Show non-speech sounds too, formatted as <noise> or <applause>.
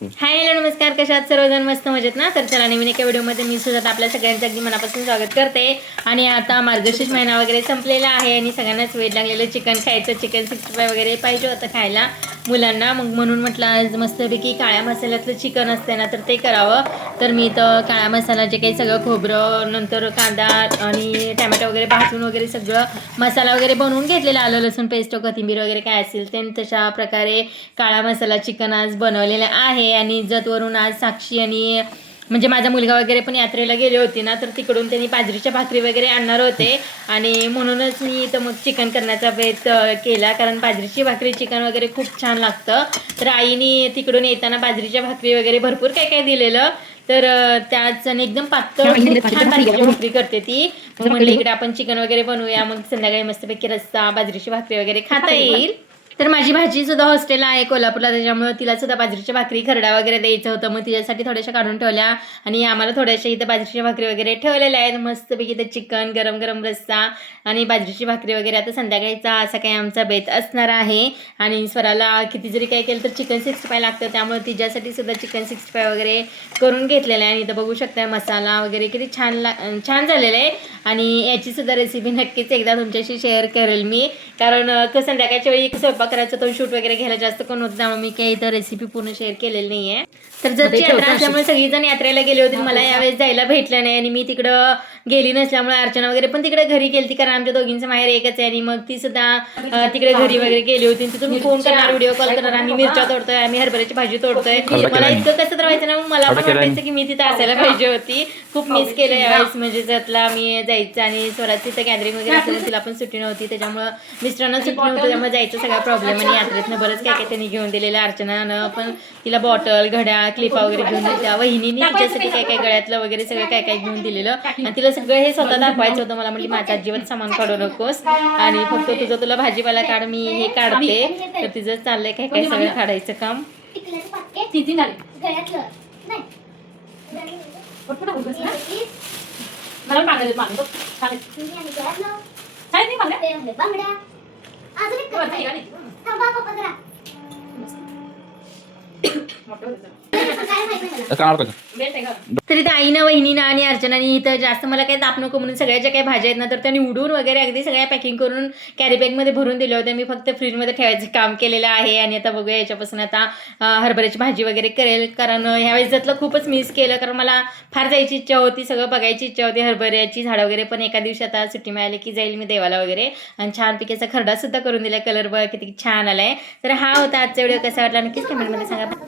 Hi hello नमस्कार. कशात सर्वजण मस्त मजेत ना? तर चला नवीन एका व्हिडिओमध्ये मी सुद्धा आपल्या सगळ्यांचं अगदी मनापासून स्वागत करते. आणि आता मार्गशीर्ष महिना वगैरे संपलेला आहे आणि सगळ्यांनाच वेळ लागलेलं चिकन खायचं चिकन सिक्स्टी फाय वगैरे पाहिजे होतं खायला. मुलांना मग म्हणून म्हटलं आज मस्तपैकी काळ्या मसाल्यातलं चिकन असते ना तर ते करावं. तर मी तर काळा मसाला जे काही सगळं खोबरं नंतर कांदा आणि टॅमॅटो वगैरे भाजून वगैरे सगळं मसाला वगैरे बनवून घेतलेला आलं लसूण पेस्ट कोथिंबीर वगैरे काय असेल ते तशा प्रकारे काळा मसाला चिकन आज बनवलेला आहे आणि जतवरून आज साक्षी आणि म्हणजे माझा मुलगा वगैरे पण यात्रेला गेले होते ना तर तिकडून त्यांनी बाजरीच्या भाकरी वगैरे आणणार होते आणि म्हणूनच मी इथं मग चिकन करण्याचा प्रयत्न केला. कारण बाजरीची भाकरी चिकन वगैरे खूप छान लागतं. तर आईने तिकडून येताना बाजरीच्या भाकरी वगैरे भरपूर काय काय दिलेलं तर त्याच आणि एकदम पातळ छान भाकरी करते ती. म्हणलं इकडे आपण चिकन वगैरे बनवूया. मग संध्याकाळी मस्तपैकी रस्सा बाजरीची भाकरी वगैरे खाता येईल. तर माझी भाजी सुद्धा हॉस्टेलला आहे कोल्हापूरला. त्याच्यामुळे तिला सुद्धा बाजरीच्या भाकरी खरडा वगैरे द्यायचं होतं. मग तिच्यासाठी थोड्याशा काढून ठेवल्या. आणि आम्हाला थोड्याशा इथं बाजरीच्या भाकरी वगैरे ठेवलेल्या आहेत. मस्तपैकी इथं चिकन गरम गरम रस्सा आणि बाजरीची भाकरी वगैरे आता संध्याकाळीचा असा काही आमचा बेत असणार आहे. आणि स्वराला किती जरी काय केलं तर चिकन सिक्स्टी फाय लागतं. त्यामुळे तिच्यासाठी सुद्धा चिकन सिक्स्टी फाय वगैरे करून घेतलेलं आहे. आणि इथं बघू शकता मसाला वगैरे किती छान ला छान झालेलं आहे. आणि याची सुद्धा रेसिपी नक्कीच एकदा तुमच्याशी शेअर करेल मी. कारण कसं संध्याकाळच्या वेळी स्वयंपाक करायचं तर शूट वगैरे घ्यायला जास्त कोण होतं त्यामुळे मी काही इथं रेसिपी पूर्ण शेअर केलेली नाही आहे तर जरची यात्रा असल्यामुळे सगळीजण यात्रेला गेले होते मला यावेळेस जायला भेटलं नाही आणि मी तिकडं गेली नसल्यामुळे अर्चना वगैरे पण तिकडे घरी गेली कारण आमच्या दोघींचं माहेर एकच आहे आणि मग ती सुद्धा तिकडे घरी वगैरे गेली होती. तिथून मी फोन करणार व्हिडिओ कॉल करणार. आम्ही मिरच्या तोडतोय आम्ही हरभऱ्याची भाजी तोडतोय. मला इतकं कसं तर व्हायचं ना मला पण वाटायचं की मी तिथं असायला पाहिजे होती. खूप मिस केलं यावेळेस. म्हणजे त्यातला मी जायचं आणि स्वराची तिथं गॅदरिंग वगैरे असल्यामुळे तिला पण सुट्टी नव्हती. त्याच्यामुळे मिस्टरांना सुट्टी नव्हती त्यामुळे जायचं सगळा प्रॉब्लेम आणि यात्रेतनं बरंच काय काय त्यांनी घेऊन दिलेलं. अर्चनानं पण तिला बॉटल घड्या क्लिपा वगैरे घेऊन दिल्या. वहिनीने तिच्यासाठी काय काय गळ्यातलं वगैरे सगळं काय काय घेऊन दिलेलं. आणि तिला सगळं हे स्वतः दाखवायचं होतं. मला म्हटली माझ्या अजिबात सामान काढू नकोस आणि फक्त तुझं तुला भाजीपाला काढ मी हे काढते. तर तिचं चाललंय काय काय सगळं काढायचं काम. मला <coughs> होतं? तरी त्या आईनं वहिनीनं आणि अर्चनानी इथं जास्त मला काही ताप नको म्हणून सगळ्या ज्या काही भाज्या आहेत ना तर त्या निवडून वगैरे अगदी सगळ्या पॅकिंग करून कॅरी बॅगमध्ये भरून दिल्या होत्या. मी फक्त फ्रीजमध्ये ठेवायचं काम केलेलं आहे आणि आता बघूया याच्यापासून आता हरभऱ्याची भाजी वगैरे करेल. कारण ह्यावेळेस त्यातलं खूपच मिस केलं. कारण मला फार जायची इच्छा होती सगळं बघायची इच्छा होती. हरभऱ्याची झाडं वगैरे पण एका दिवशी आता सुट्टी मिळाली की जाईल मी देवाला वगैरे. आणि छान पिकेचा खरडा सुद्धा करून दिला कलर बघ किती छान आलाय. तर हा होता आजचा व्हिडिओ कसा वाटला नक्कीच कमेंटमध्ये सांगा.